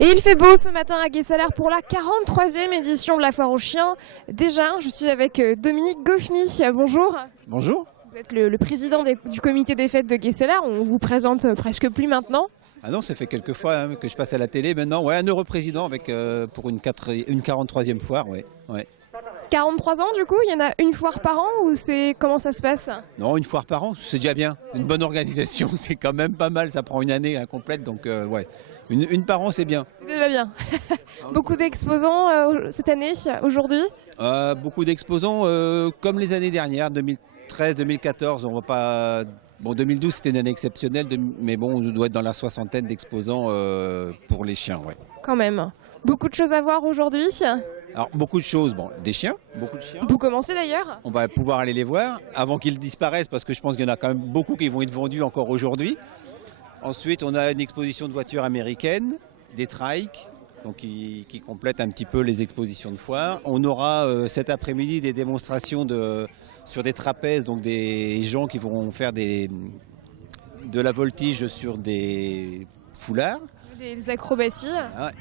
Et il fait beau ce matin à Gué-Salaire pour la 43e édition de la Foire aux Chiens. Déjà, je suis avec Dominique Goffny. Bonjour. Bonjour. Vous êtes le président du comité des fêtes de Gué-Salaire. On vous présente presque plus maintenant. Ah non, ça fait quelques fois que je passe à la télé maintenant. Ouais, un heureux président avec, pour une 43e foire. Ouais. 43 ans du coup, il y en a une foire par an ou comment ça se passe? Non, une foire par an, c'est déjà bien. Une bonne organisation, c'est quand même pas mal. Ça prend une année complète, donc ouais. Une par an, c'est bien. Déjà bien. Beaucoup d'exposants cette année, aujourd'hui? Beaucoup d'exposants, comme les années dernières, 2013, 2014. On va pas. Bon, 2012, c'était une année exceptionnelle, mais bon, on doit être dans la soixantaine d'exposants pour les chiens, ouais. Quand même. Beaucoup de choses à voir aujourd'hui. Alors, beaucoup de choses. Bon, des chiens, beaucoup de chiens. Vous commencez d'ailleurs? On va pouvoir aller les voir avant qu'ils disparaissent, parce que je pense qu'il y en a quand même beaucoup qui vont être vendus encore aujourd'hui. Ensuite, on a une exposition de voitures américaines, des trikes, donc qui complètent un petit peu les expositions de foire. On aura cet après-midi des démonstrations sur des trapèzes, donc des gens qui vont faire de la voltige sur des foulards. Des acrobaties.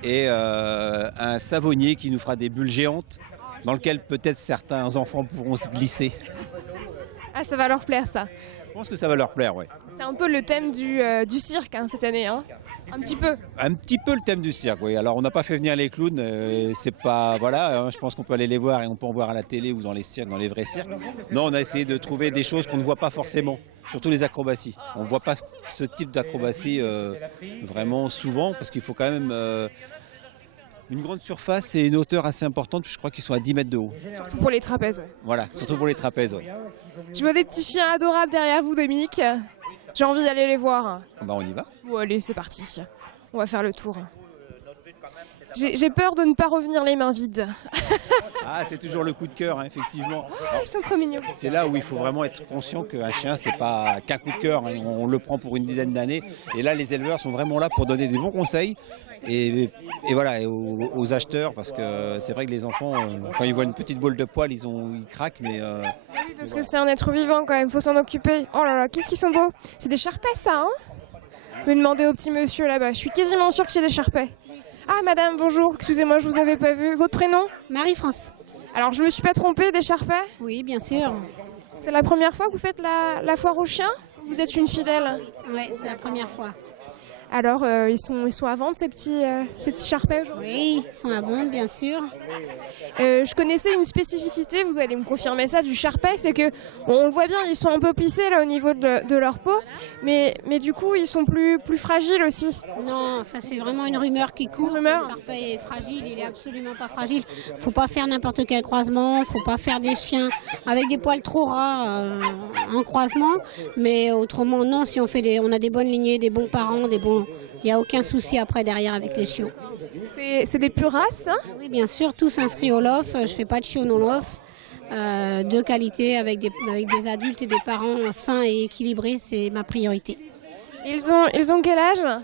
Et un savonnier qui nous fera des bulles géantes dans lesquelles peut-être certains enfants pourront se glisser. Ah, ça va leur plaire ça. Je pense que ça va leur plaire, oui. C'est un peu le thème du cirque cette année, hein. Un petit peu. Un petit peu le thème du cirque, oui. Alors on n'a pas fait venir les clowns, c'est pas voilà. Je pense qu'on peut aller les voir et on peut en voir à la télé ou dans les cirques, dans les vrais cirques. Non, on a essayé de trouver des choses qu'on ne voit pas forcément, surtout les acrobaties. On ne voit pas ce type d'acrobatie vraiment souvent parce qu'il faut quand même une grande surface et une hauteur assez importante. Je crois qu'ils sont à 10 mètres de haut. Surtout pour les trapèzes. Ouais. Voilà, surtout pour les trapèzes, oui. Je vois des petits chiens adorables derrière vous, Dominique. J'ai envie d'aller les voir. Ben, on y va. Bon, allez, c'est parti. On va faire le tour. J'ai peur de ne pas revenir les mains vides. Ah, c'est toujours le coup de cœur, effectivement. Oh, ils sont trop mignons. C'est là où il faut vraiment être conscient qu'un chien, c'est pas qu'un coup de cœur. On le prend pour une dizaine d'années. Et là, les éleveurs sont vraiment là pour donner des bons conseils. Et voilà, aux acheteurs, parce que c'est vrai que les enfants, quand ils voient une petite boule de poils, ils craquent. Mais oui, parce que c'est un être vivant quand même, faut s'en occuper. Oh là là, qu'est-ce qu'ils sont beaux. C'est des charpets, ça, hein? Je vais demander au petit monsieur là-bas. Je suis quasiment sûre que c'est des charpets. Ah, madame, bonjour. Excusez-moi, je vous avais pas vu. Votre prénom? Marie-France. Alors, je me suis pas trompée, des charpets? Oui, bien sûr. C'est la première fois que vous faites la foire aux chiens? Vous êtes une fidèle? Oui, c'est la première fois. Alors, ils sont à vendre, ces petits charpets aujourd'hui? Oui, ils sont à vendre, bien sûr. Je connaissais une spécificité, vous allez me confirmer ça, du charpet, c'est que, bon, on le voit bien, ils sont un peu plissés là au niveau de leur peau, mais du coup, ils sont plus fragiles aussi. Non, ça c'est vraiment une rumeur qui court. Une rumeur. Le charpet est fragile, il est absolument pas fragile. Faut pas faire n'importe quel croisement, faut pas faire des chiens avec des poils trop ras en croisement, mais autrement non, si on a des bonnes lignées, des bons parents, il n'y a aucun souci après derrière avec les chiots. C'est des pures races, hein? Oui, bien sûr, tous inscrits au LOF. Je fais pas de chiots non LOF. De qualité avec des adultes et des parents sains et équilibrés, c'est ma priorité. Ils ont quel âge?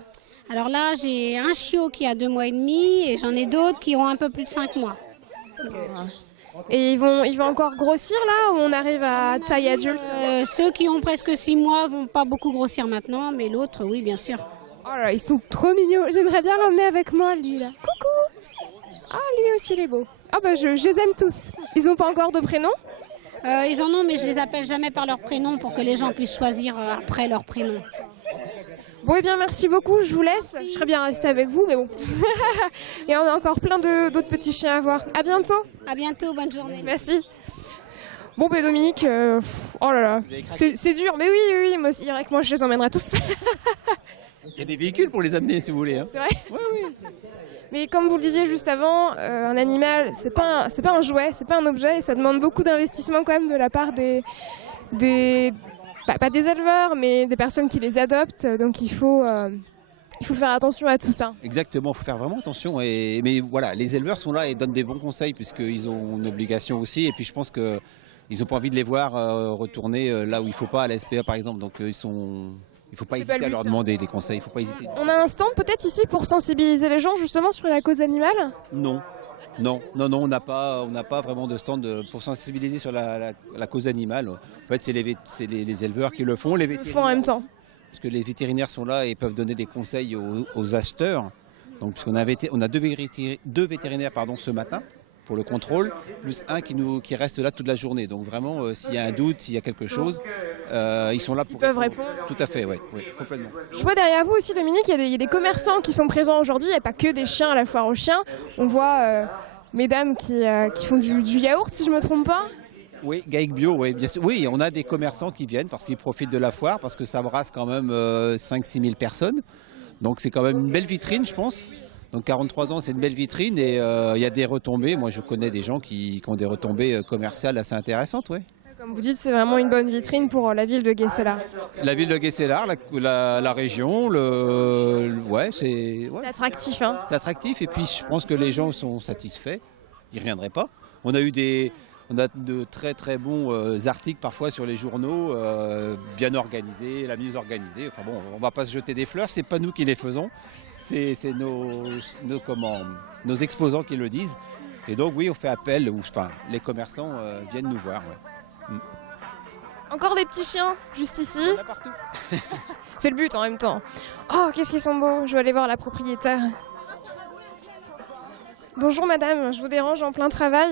Alors là, j'ai un chiot qui a 2 mois et demi et j'en ai d'autres qui ont un peu plus de 5 mois. Et ils vont encore grossir là ou on arrive à taille adulte? Ceux qui ont presque 6 mois vont pas beaucoup grossir maintenant, mais l'autre, oui, bien sûr. Oh là, ils sont trop mignons. J'aimerais bien l'emmener avec moi, lui, là. Coucou! Ah, lui aussi, il est beau. Ah bah, je les aime tous. Ils n'ont pas encore de prénom? Ils en ont, mais je les appelle jamais par leur prénom pour que les gens puissent choisir après leur prénom. Bon, eh bien, merci beaucoup. Je vous laisse. Je serais bien restée avec vous, mais bon. Et on a encore plein d'autres petits chiens à voir. À bientôt. À bientôt, bonne journée. Merci. Bon, ben Dominique, oh là là, c'est dur. Mais oui, moi, il y aurait que moi, je les emmènerais tous. il y a des véhicules pour les amener, si vous voulez. C'est vrai? Oui. Mais comme vous le disiez juste avant, un animal, c'est pas un jouet, c'est pas un objet, et ça demande beaucoup d'investissement quand même de la part pas des éleveurs, mais des personnes qui les adoptent. Donc il faut faire attention à tout ça. Exactement, il faut faire vraiment attention. Mais voilà, les éleveurs sont là et donnent des bons conseils puisqu'ils ont une obligation aussi. Et puis je pense qu'ils n'ont pas envie de les voir retourner là où il ne faut pas, à la SPA par exemple. Donc il ne faut pas hésiter à leur demander des conseils, il ne faut pas hésiter. On a un stand peut-être ici pour sensibiliser les gens justement sur la cause animale? Non, on n'a pas vraiment de stand pour sensibiliser sur la cause animale. En fait, c'est les éleveurs qui le font, les vétérinaires. Le font en même temps. Parce que les vétérinaires sont là et peuvent donner des conseils aux acheteurs Donc, puisqu'on on a deux vétérinaires pardon, ce matin pour le contrôle, plus un qui reste là toute la journée. Donc vraiment, s'il y a un doute, s'il y a quelque chose, ils sont là pour peuvent répondre. Tout à fait, oui, complètement. Je vois derrière vous aussi, Dominique, il y a des commerçants qui sont présents aujourd'hui. Il n'y a pas que des chiens à la foire aux chiens. On voit mesdames qui font du yaourt, si je ne me trompe pas. Oui, Gaïc Bio, oui, bien sûr. Oui, on a des commerçants qui viennent parce qu'ils profitent de la foire, parce que ça brasse quand même 5-6 000 personnes. Donc c'est quand même une belle vitrine, je pense. Donc 43 ans, c'est une belle vitrine et il y a des retombées. Moi, je connais des gens qui ont des retombées commerciales assez intéressantes, oui. Comme vous dites, c'est vraiment une bonne vitrine pour la ville de Guesselar. La ville de Guesselar, la région, ouais, c'est attractif, hein. C'est attractif et puis je pense que les gens sont satisfaits. Ils ne reviendraient pas. On a de très bons articles parfois sur les journaux, bien organisés, la mieux organisée. Enfin bon, on ne va pas se jeter des fleurs, c'est pas nous qui les faisons, c'est nos exposants qui le disent. Et donc oui, on fait appel, les commerçants viennent nous voir. Ouais. Encore des petits chiens, juste ici. Il y en a partout. C'est le but en même temps. Oh, qu'est-ce qu'ils sont beaux, je vais aller voir la propriétaire. Bonjour madame, je vous dérange en plein travail.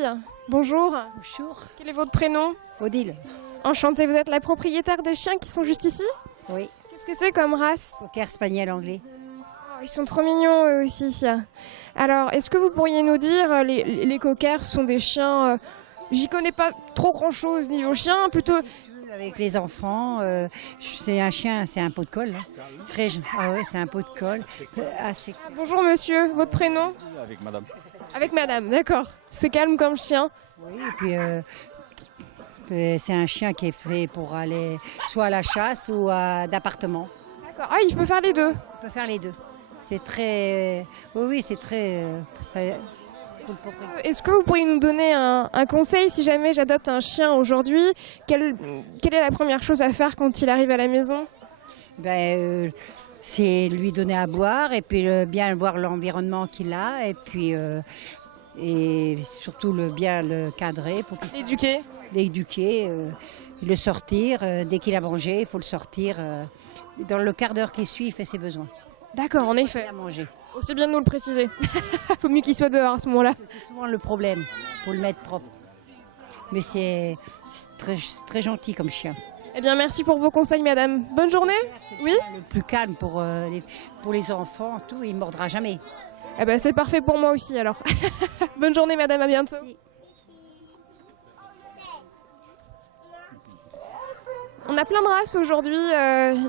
Bonjour. Bonjour. Quel est votre prénom? Odile. Enchantée, vous êtes la propriétaire des chiens qui sont juste ici? Oui. Qu'est-ce que c'est comme race? Cocker spaniel anglais. Oh, ils sont trop mignons eux aussi. Alors, est-ce que vous pourriez nous dire, les cockers sont des chiens, j'y connais pas trop grand-chose niveau chien, plutôt... Avec les enfants, c'est un chien, c'est un pot de colle. Hein. Ah ouais, c'est un pot de colle. Assez... Bonjour monsieur, votre prénom? Avec madame. Avec madame, d'accord. C'est calme comme chien. Oui, et puis c'est un chien qui est fait pour aller soit à la chasse ou d'appartement. D'accord. Ah, il peut faire les deux. On peut faire les deux. C'est très... Oui, c'est très... Est-ce que vous pourriez nous donner un conseil si jamais j'adopte un chien aujourd'hui? Quelle est la première chose à faire quand il arrive à la maison? C'est lui donner à boire et puis bien voir l'environnement qu'il a et puis et surtout bien le cadrer pour qu'il l'éduquer, le sortir dès qu'il a mangé, il faut le sortir dans le quart d'heure qui suit, il fait ses besoins. D'accord, en effet. À manger. Oh, c'est bien de nous le préciser. Faut mieux qu'il soit dehors à ce moment-là. C'est souvent le problème pour le mettre propre. Mais c'est très, très gentil comme chien. Eh bien, merci pour vos conseils, madame. Bonne journée. Oui. Le plus calme pour les enfants, tout, il ne mordra jamais. Eh ben, c'est parfait pour moi aussi, alors. Bonne journée, madame, à bientôt. Merci. On a plein de races aujourd'hui,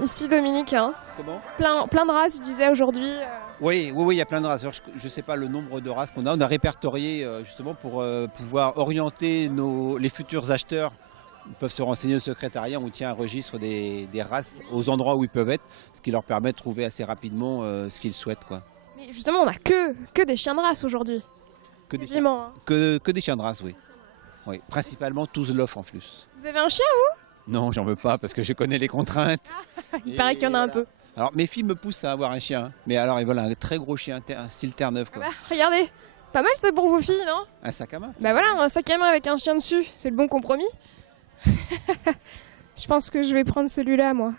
ici, Dominique. Hein. Comment? Plein de races, je disais, aujourd'hui. Oui, il y a plein de races. Alors, je ne sais pas le nombre de races qu'on a. On a répertorié justement pour pouvoir orienter les futurs acheteurs. Ils peuvent se renseigner au secrétariat, on tient un registre des races aux endroits où ils peuvent être, ce qui leur permet de trouver assez rapidement ce qu'ils souhaitent. Quoi. Mais justement, on n'a que des chiens de race aujourd'hui. Que des chiens de race, oui. Oui. Principalement tous l'offrent en plus. Vous avez un chien, vous? Non, j'en veux pas parce que je connais les contraintes. Il paraît qu'il y en a un peu. Alors mes filles me poussent à avoir un chien, mais alors ils veulent un très gros chien, un style Terre-Neuve. Quoi. Regardez, pas mal c'est pour vos filles, non? Un sac à main. Bah voilà, un sac à main avec un chien dessus, c'est le bon compromis. Je pense que je vais prendre celui-là, moi.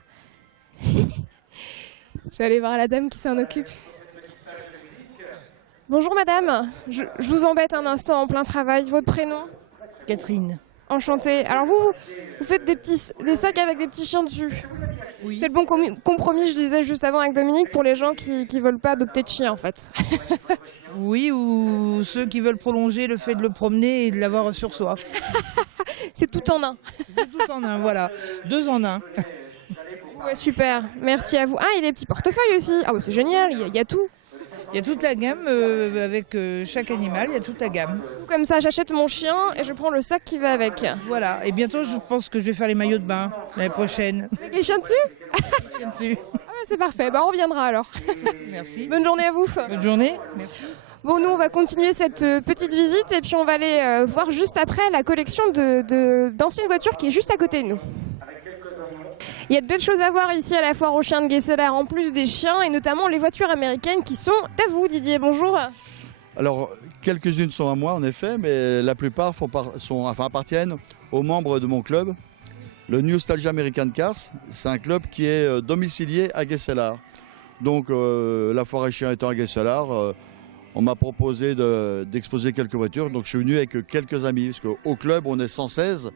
Je vais aller voir la dame qui s'en occupe. Bonjour madame, je vous embête un instant en plein travail. Votre prénom? Catherine. Enchantée. Alors vous faites des sacs avec des petits chiens dessus. Oui. C'est le bon compromis, je disais juste avant avec Dominique, pour les gens qui veulent pas adopter de chien en fait. Oui, ou ceux qui veulent prolonger le fait de le promener et de l'avoir sur soi. C'est tout en un. C'est tout en un, voilà. 2 en 1. Ouais, super, merci à vous. Ah, il y a des petits portefeuilles aussi. Ah bah c'est génial, il y a tout. Il y a toute la gamme, avec chaque animal, il y a toute la gamme. Tout comme ça, j'achète mon chien et je prends le sac qui va avec. Voilà, et bientôt je pense que je vais faire les maillots de bain l'année prochaine. Avec les chiens dessus? Dessus. Ah bah c'est parfait, bah on reviendra alors. Merci. Bonne journée à vous. Bonne journée. Merci. Bon, nous on va continuer cette petite visite et puis on va aller voir juste après la collection d'anciennes voitures qui est juste à côté de nous. Il y a de belles choses à voir ici à la foire aux chiens de Guesselar, en plus des chiens et notamment les voitures américaines qui sont à vous, Didier. Bonjour. Alors, quelques-unes sont à moi en effet, mais la plupart appartiennent aux membres de mon club, le Nostalgia American Cars. C'est un club qui est domicilié à Guesselar. Donc la foire à chiens étant à Guesselar, on m'a proposé d'exposer quelques voitures. Donc je suis venu avec quelques amis, parce qu'au club on est 116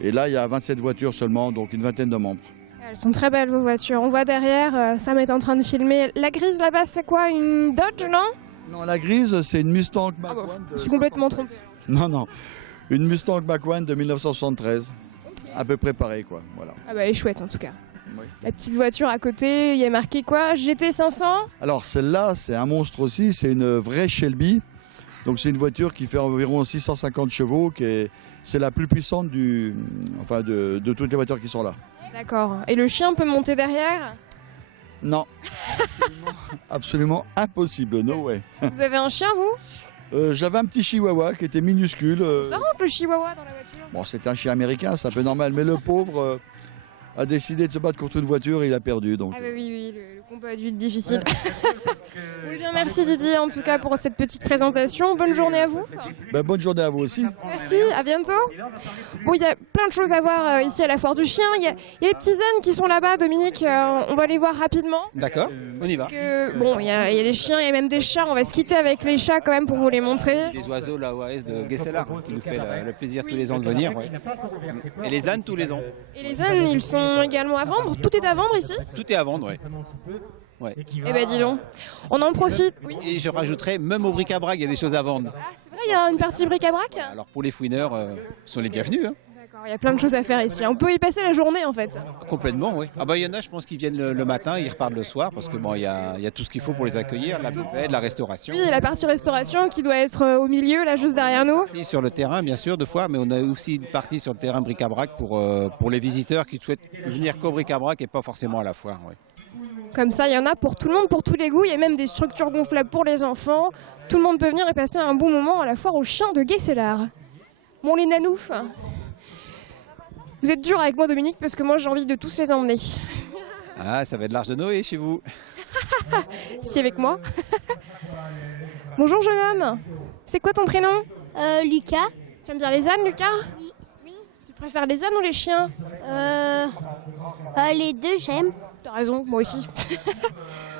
et là il y a 27 voitures seulement, donc une vingtaine de membres. Elles sont très belles vos voitures. On voit derrière, Sam est en train de filmer. La grise là-bas, c'est quoi? Une Dodge, non? Non, la grise, c'est une Mustang Mach 1. Je suis complètement trompée. Non, une Mustang Mach 1 de 1973. À peu près pareil, quoi. Voilà. Ah bah elle est chouette en tout cas. Oui. La petite voiture à côté, il y a marqué quoi? GT500? Alors celle-là, c'est un monstre aussi. C'est une vraie Shelby. Donc c'est une voiture qui fait environ 650 chevaux. C'est la plus puissante de toutes les voitures qui sont là. D'accord. Et le chien peut monter derrière? Non, absolument impossible, no way. Vous avez un chien, vous? J'avais un petit chihuahua qui était minuscule. Ça rentre le chihuahua dans la voiture? Bon, c'est un chien américain, c'est un peu normal, mais le pauvre a décidé de se battre contre une voiture et il a perdu. Donc. Ah bah oui, le combat a dû être difficile. Oui, bien merci Didier en tout cas pour cette petite présentation. Bonne journée à vous. Ben, bonne journée à vous aussi. Merci, à bientôt. Bon, il y a plein de choses à voir ici à la foire du chien. Il y a les petits ânes qui sont là-bas, Dominique, on va les voir rapidement. D'accord, on y va. Parce que, bon, il y a les chiens, il y a même des chats, on va se quitter avec les chats quand même pour vous les montrer. Les oiseaux là au AS de Guesselar qui nous fait le plaisir tous les ans de venir. Ouais. Et les ânes tous les ans. Et les ânes, ils sont également à vendre? Tout est à vendre ici? Tout est à vendre, oui. Ouais. Eh ben dis donc, on en profite. Oui. Et je rajouterais, même au bric-à-brac, il y a des choses à vendre. Ah, c'est vrai, il y a une partie bric-à-brac? Alors pour les fouineurs, sont les bienvenus. Hein. D'accord, il y a plein de choses à faire ici. On peut y passer la journée en fait. Complètement, oui. Ah bah il y en a, je pense, qui viennent le matin, ils repartent le soir, parce que bon, il y a tout ce qu'il faut pour les accueillir, la buvette, la restauration. Oui, et la partie restauration qui doit être au milieu, là, juste derrière nous. Et sur le terrain, bien sûr, deux fois, mais on a aussi une partie sur le terrain bric-à-brac pour les visiteurs qui souhaitent venir qu'au bric-à-brac et pas forcément à la foire. Oui. Comme ça, il y en a pour tout le monde, pour tous les goûts. Il y a même des structures gonflables pour les enfants. Tout le monde peut venir et passer un bon moment à la foire aux chiens de Guesselar. Bon, les nanoufs, vous êtes dur avec moi, Dominique, parce que moi, j'ai envie de tous les emmener. Ah, ça va être l'Arche de Noé chez vous. Si, avec moi. Bonjour, jeune homme. C'est quoi ton prénom? Lucas. Tu aimes bien les ânes, Lucas? Oui. Tu préfères les ânes ou les chiens? Les deux, j'aime. T'as raison, moi aussi.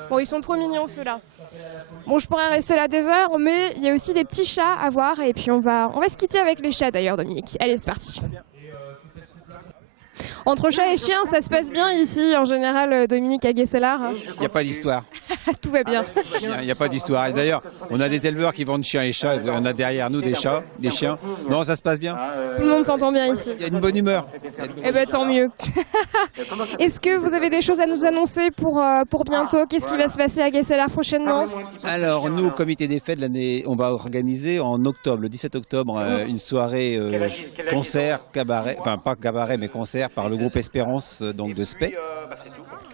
Bon, ils sont trop mignons ceux-là. Bon, je pourrais rester là des heures, mais il y a aussi des petits chats à voir. Et puis on va se quitter avec les chats d'ailleurs, Dominique. Allez, c'est parti. Entre chats et chiens, ça se passe bien ici, en général, Dominique, à Guesselar. Il n'y a pas d'histoire. Tout va bien. Il n'y a pas d'histoire. Et d'ailleurs, on a des éleveurs qui vendent chiens et chats. On a derrière nous des chats, des chiens. Non, ça se passe bien. Tout le monde s'entend bien ici. Il y a une bonne humeur. Eh ben tant mieux. Est-ce que vous avez des choses à nous annoncer pour bientôt? Qu'est-ce qui va se passer à Guesselar prochainement? Alors, nous, au comité des fêtes, l'année, on va organiser en octobre, le 17 octobre, une soirée concert, cabaret, enfin pas cabaret, mais concert par le groupe Espérance donc de Spey.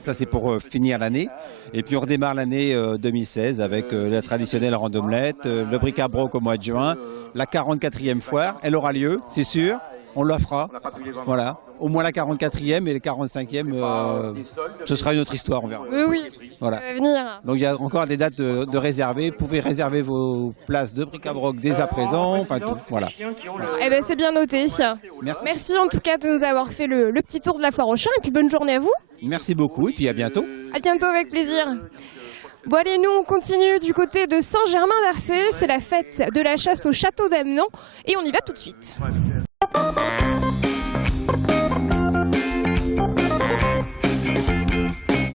Ça, c'est pour finir l'année. Et puis, on redémarre l'année 2016 avec la traditionnelle randomelette, le bric-à-brac au mois de juin, la 44e foire. Elle aura lieu, c'est sûr. On la fera. Voilà. Au moins la 44e et le 45e, ce sera une autre histoire, on verra. Oui. Voilà. Ça va venir. Donc il y a encore des dates de réserver. Vous pouvez réserver vos places de bric-à-brac dès à présent. Enfin tout. Voilà. Eh ben c'est bien noté. Merci en tout cas de nous avoir fait le petit tour de la foire aux chiens et puis bonne journée à vous. Merci beaucoup et puis à bientôt. À bientôt avec plaisir. Bon allez, nous on continue du côté de Saint-Germain-d'Arcé. C'est la fête de la chasse au château d'Amenon et on y va tout de suite.